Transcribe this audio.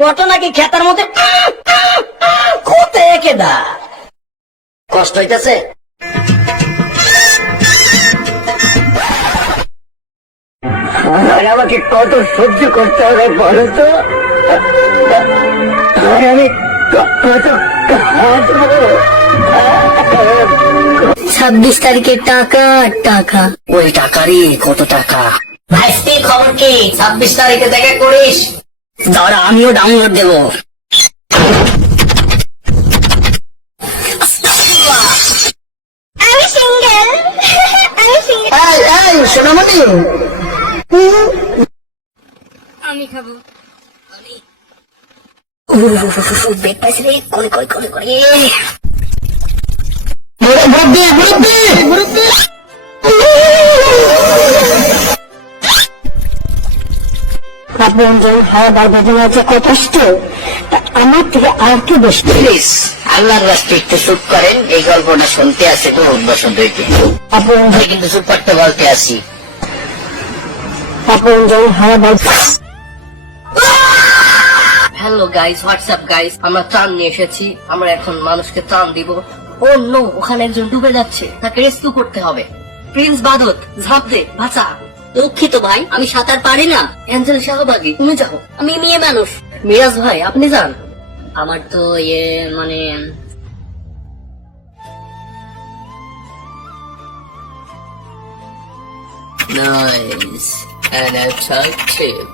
কত নাকি খেতার মধ্যে কেদা কষ্ট হইতেছে। আমাকে কত সহ্য করতে হবে বলো তো, আমি কত 26 তারিখের টাকা টাকা। ওই টাকারই কত টাকা? ভাইস্তি খবর কি? 26 তারিখে দেখা করিস? দাঁড়া আমিও ডাউনলোড দেবো। আমি সিঙ্গেল। সোনামণি আমি খাবো। বেড পাইছে রে, করে করে করে করে আপন জন খাওয়া দাওয়া বেদনা আছে কষ্ট, আমার থেকে আর কি বেশি। প্লিজ আল্লাহর রাস্তে একটু চুপ করেন, এই গল্পটা শুনতে আসে বহুত বছর ধরে। আপন কিন্তু চুপ করতে বলতে আসি। আপন জন খাওয়া দাওয়া। হ্যালো গাইস, হোয়াটসঅ্যাপ গাইস, আমরা ত্রাণ নিয়ে এসেছি। আমরা এখন মানুষকে ত্রাণ দিব। ও নো, ওখানে একজন ডুবে যাচ্ছে, তাকে রেস্কিউ করতে হবে। প্রিন্স বাদত, ঝাঁপ দে, বাঁচা। দুঃখিত ভাই, আমি সাঁতার পারি না। অ্যাঞ্জেল শাহবাগী, তুমি যাও। আমি মেয়ে মানুষ। মিরাজ ভাই, আপনি যান। আমার তো মানে Nice and attractive.